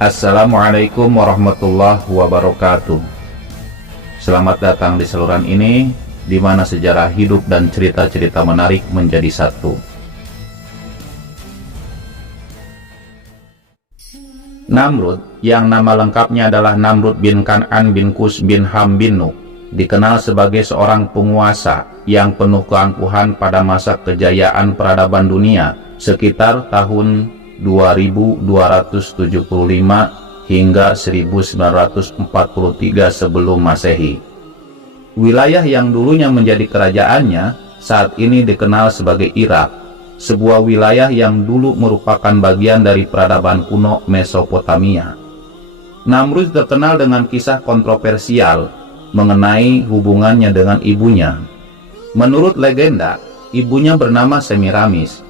Assalamualaikum warahmatullahi wabarakatuh. Selamat datang di saluran ini, di mana sejarah hidup dan cerita-cerita menarik menjadi satu. Namrud, yang nama lengkapnya adalah Namrud bin Kan'an bin Kus bin Ham bin Nuh, dikenal sebagai seorang penguasa yang penuh keangkuhan pada masa kejayaan peradaban dunia sekitar tahun 2275 hingga 1943 sebelum Masehi. Wilayah yang dulunya menjadi kerajaannya saat ini dikenal sebagai Irak, sebuah wilayah yang dulu merupakan bagian dari peradaban kuno Mesopotamia. Namrud terkenal dengan kisah kontroversial mengenai hubungannya dengan ibunya. Menurut legenda, ibunya bernama Semiramis.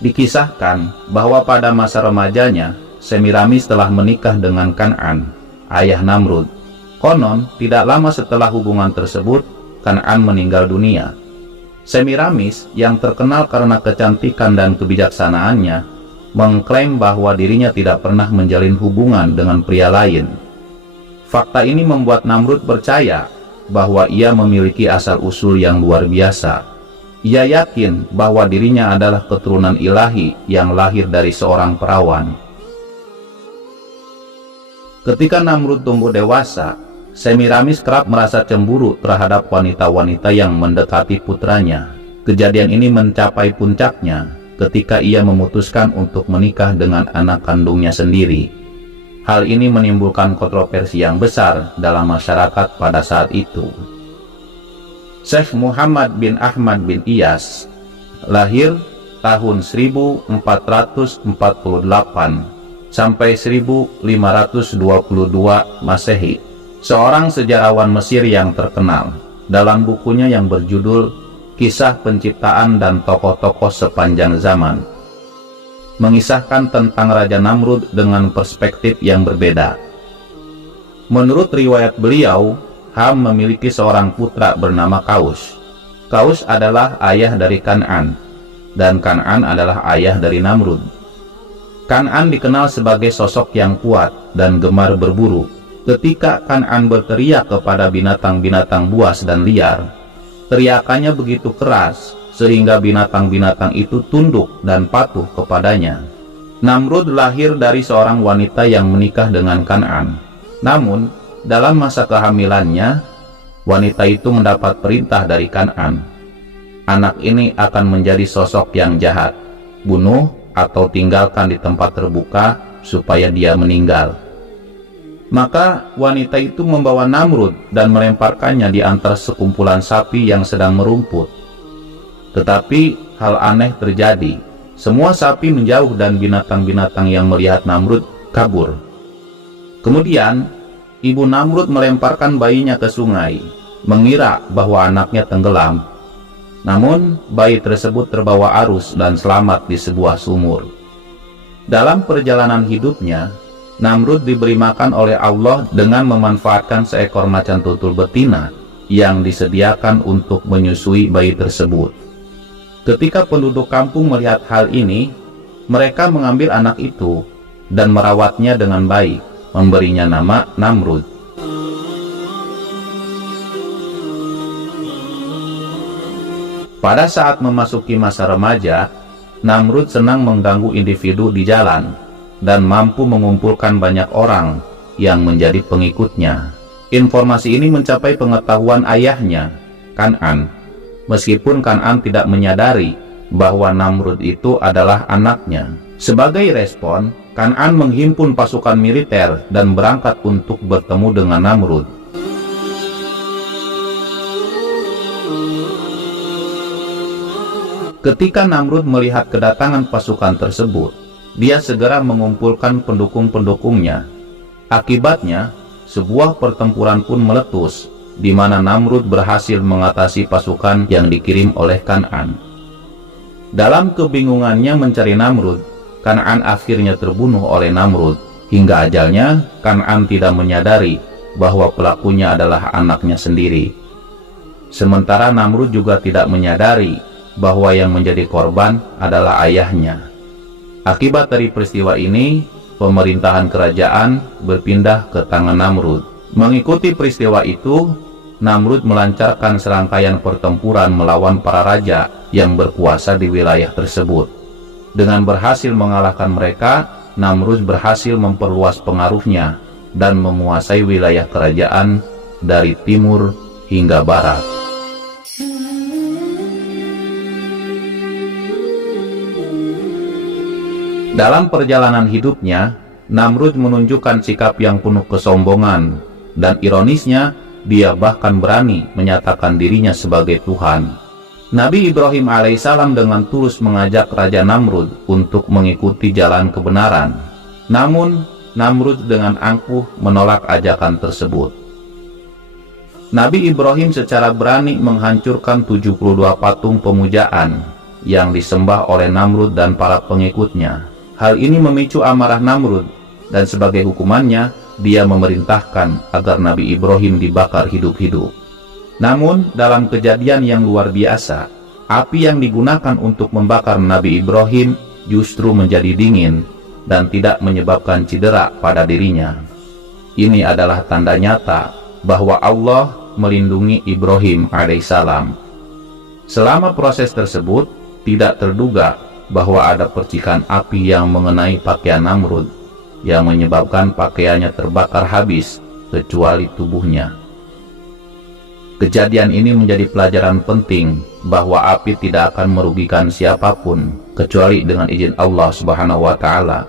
Dikisahkan bahwa pada masa remajanya, Semiramis telah menikah dengan Kan'an, ayah Namrud. Konon, tidak lama setelah hubungan tersebut, Kan'an meninggal dunia. Semiramis, yang terkenal karena kecantikan dan kebijaksanaannya, mengklaim bahwa dirinya tidak pernah menjalin hubungan dengan pria lain. Fakta ini membuat Namrud percaya bahwa ia memiliki asal-usul yang luar biasa. Ia yakin bahwa dirinya adalah keturunan ilahi yang lahir dari seorang perawan. Ketika Namrud tumbuh dewasa, Semiramis kerap merasa cemburu terhadap wanita-wanita yang mendekati putranya. Kejadian ini mencapai puncaknya ketika ia memutuskan untuk menikah dengan anak kandungnya sendiri. Hal ini menimbulkan kontroversi yang besar dalam masyarakat pada saat itu. Syekh Muhammad bin Ahmad bin Iyas lahir tahun 1448 sampai 1522 Masehi, seorang sejarawan Mesir yang terkenal. Dalam bukunya yang berjudul Kisah Penciptaan dan Tokoh-tokoh Sepanjang Zaman, mengisahkan tentang Raja Namrud dengan perspektif yang berbeda. Menurut riwayat beliau, Ham memiliki seorang putra bernama Kaus. Kaus adalah ayah dari Kan'an, dan Kan'an adalah ayah dari Namrud. Kan'an dikenal sebagai sosok yang kuat dan gemar berburu. Ketika Kan'an berteriak kepada binatang-binatang buas dan liar, teriakannya begitu keras sehingga binatang-binatang itu tunduk dan patuh kepadanya. Namrud lahir dari seorang wanita yang menikah dengan Kan'an. Namun, dalam masa kehamilannya, wanita itu mendapat perintah dari Kan'an. Anak ini akan menjadi sosok yang jahat, bunuh atau tinggalkan di tempat terbuka supaya dia meninggal. Maka wanita itu membawa Namrud dan melemparkannya di antara sekumpulan sapi yang sedang merumput. Tetapi hal aneh terjadi. Semua sapi menjauh dan binatang-binatang yang melihat Namrud kabur. Kemudian ibu Namrud melemparkan bayinya ke sungai, mengira bahwa anaknya tenggelam. Namun, bayi tersebut terbawa arus dan selamat di sebuah sumur. Dalam perjalanan hidupnya, Namrud diberi makan oleh Allah dengan memanfaatkan seekor macan tutul betina yang disediakan untuk menyusui bayi tersebut. Ketika penduduk kampung melihat hal ini, mereka mengambil anak itu dan merawatnya dengan baik, memberinya nama Namrud. Pada saat memasuki masa remaja, Namrud senang mengganggu individu di jalan dan mampu mengumpulkan banyak orang yang menjadi pengikutnya. Informasi ini mencapai pengetahuan ayahnya, Kan'an, meskipun Kan'an tidak menyadari bahwa Namrud itu adalah anaknya. Sebagai respon, Kan'an menghimpun pasukan militer dan berangkat untuk bertemu dengan Namrud. Ketika Namrud melihat kedatangan pasukan tersebut, dia segera mengumpulkan pendukung-pendukungnya. Akibatnya, sebuah pertempuran pun meletus, di mana Namrud berhasil mengatasi pasukan yang dikirim oleh Kan'an. Dalam kebingungannya mencari Namrud, Kan'an akhirnya terbunuh oleh Namrud. Hingga ajalnya, Kan'an tidak menyadari bahwa pelakunya adalah anaknya sendiri. Sementara Namrud juga tidak menyadari bahwa yang menjadi korban adalah ayahnya. Akibat dari peristiwa ini, pemerintahan kerajaan berpindah ke tangan Namrud. Mengikuti peristiwa itu, Namrud melancarkan serangkaian pertempuran melawan para raja yang berkuasa di wilayah tersebut. Dengan berhasil mengalahkan mereka, Namrud berhasil memperluas pengaruhnya dan menguasai wilayah kerajaan dari timur hingga barat. Dalam perjalanan hidupnya, Namrud menunjukkan sikap yang penuh kesombongan, dan ironisnya, dia bahkan berani menyatakan dirinya sebagai Tuhan. Nabi Ibrahim alaihissalam dengan tulus mengajak Raja Namrud untuk mengikuti jalan kebenaran. Namun, Namrud dengan angkuh menolak ajakan tersebut. Nabi Ibrahim secara berani menghancurkan 72 patung pemujaan yang disembah oleh Namrud dan para pengikutnya. Hal ini memicu amarah Namrud, dan sebagai hukumannya, dia memerintahkan agar Nabi Ibrahim dibakar hidup-hidup. Namun, dalam kejadian yang luar biasa, api yang digunakan untuk membakar Nabi Ibrahim justru menjadi dingin dan tidak menyebabkan cedera pada dirinya. Ini adalah tanda nyata bahwa Allah melindungi Ibrahim alaihissalam. Selama proses tersebut, tidak terduga bahwa ada percikan api yang mengenai pakaian Namrud yang menyebabkan pakaiannya terbakar habis kecuali tubuhnya. Kejadian ini menjadi pelajaran penting bahwa api tidak akan merugikan siapapun kecuali dengan izin Allah Subhanahu wa Ta'ala.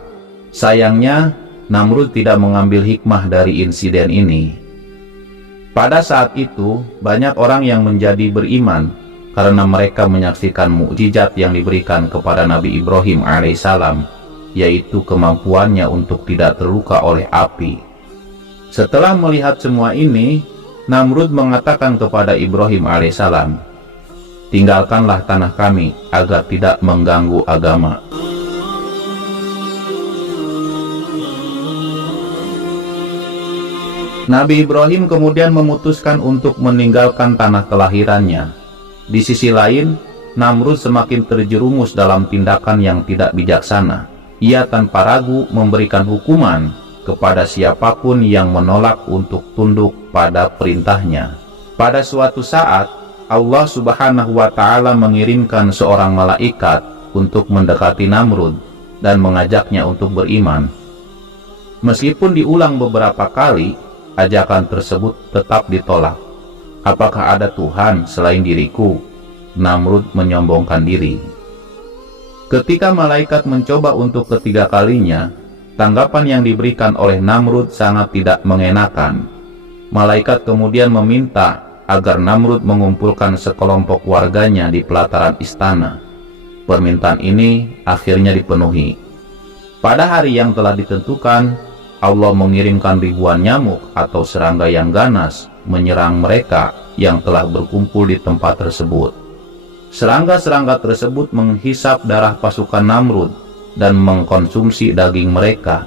Sayangnya, Namrud tidak mengambil hikmah dari insiden ini. Pada saat itu, banyak orang yang menjadi beriman karena mereka menyaksikan mukjizat yang diberikan kepada Nabi Ibrahim alaihissalam, yaitu kemampuannya untuk tidak terluka oleh api. Setelah melihat semua ini, Namrud mengatakan kepada Ibrahim alaihissalam, "Tinggalkanlah tanah kami agar tidak mengganggu agama." Nabi Ibrahim kemudian memutuskan untuk meninggalkan tanah kelahirannya. Di sisi lain, Namrud semakin terjerumus dalam tindakan yang tidak bijaksana. Ia tanpa ragu memberikan hukuman kepada siapapun yang menolak untuk tunduk pada perintahnya. Pada suatu saat, Allah Subhanahu wa Ta'ala mengirimkan seorang malaikat untuk mendekati Namrud dan mengajaknya untuk beriman. Meskipun diulang beberapa kali, ajakan tersebut tetap ditolak. "Apakah ada Tuhan selain diriku?" Namrud menyombongkan diri. Ketika malaikat mencoba untuk ketiga kalinya, tanggapan yang diberikan oleh Namrud sangat tidak mengenakan. Malaikat kemudian meminta agar Namrud mengumpulkan sekelompok warganya di pelataran istana. Permintaan ini akhirnya dipenuhi. Pada hari yang telah ditentukan, Allah mengirimkan ribuan nyamuk atau serangga yang ganas menyerang mereka yang telah berkumpul di tempat tersebut. Serangga-serangga tersebut menghisap darah pasukan Namrud dan mengkonsumsi daging mereka.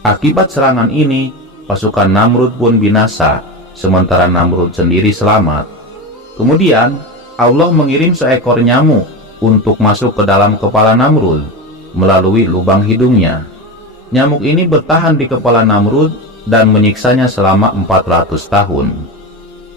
Akibat serangan ini, pasukan Namrud pun binasa, sementara Namrud sendiri selamat. Kemudian, Allah mengirim seekor nyamuk untuk masuk ke dalam kepala Namrud melalui lubang hidungnya. Nyamuk ini bertahan di kepala Namrud dan menyiksanya selama 400 tahun.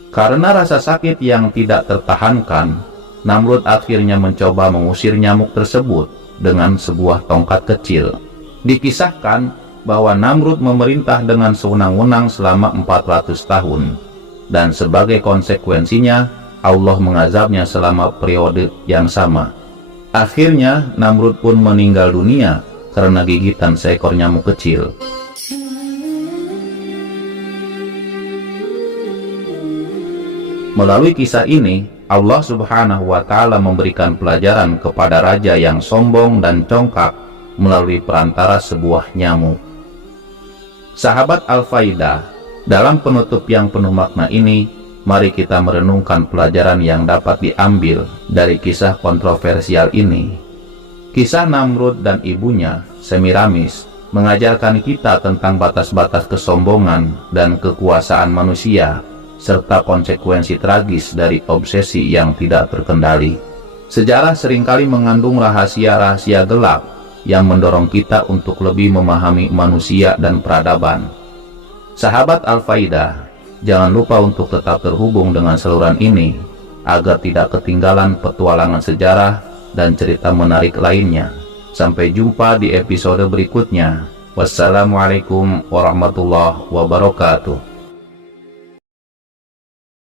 Karena rasa sakit yang tidak tertahankan, Namrud akhirnya mencoba mengusir nyamuk tersebut dengan sebuah tongkat kecil. Dikisahkan bahwa Namrud memerintah dengan sewenang-wenang selama 400 tahun, dan sebagai konsekuensinya Allah mengazabnya selama periode yang sama. Akhirnya Namrud pun meninggal dunia karena gigitan seekor nyamuk kecil. Melalui kisah ini, Allah Subhanahu wa Ta'ala memberikan pelajaran kepada raja yang sombong dan congkak melalui perantara sebuah nyamuk. Sahabat Al-Faidah, dalam penutup yang penuh makna ini, mari kita merenungkan pelajaran yang dapat diambil dari kisah kontroversial ini. Kisah Namrud dan ibunya, Semiramis, mengajarkan kita tentang batas-batas kesombongan dan kekuasaan manusia, serta konsekuensi tragis dari obsesi yang tidak terkendali. Sejarah seringkali mengandung rahasia-rahasia gelap yang mendorong kita untuk lebih memahami manusia dan peradaban. Sahabat Al-Faidah, jangan lupa untuk tetap terhubung dengan saluran ini agar tidak ketinggalan petualangan sejarah dan cerita menarik lainnya. Sampai jumpa di episode berikutnya. Wassalamualaikum warahmatullahi wabarakatuh.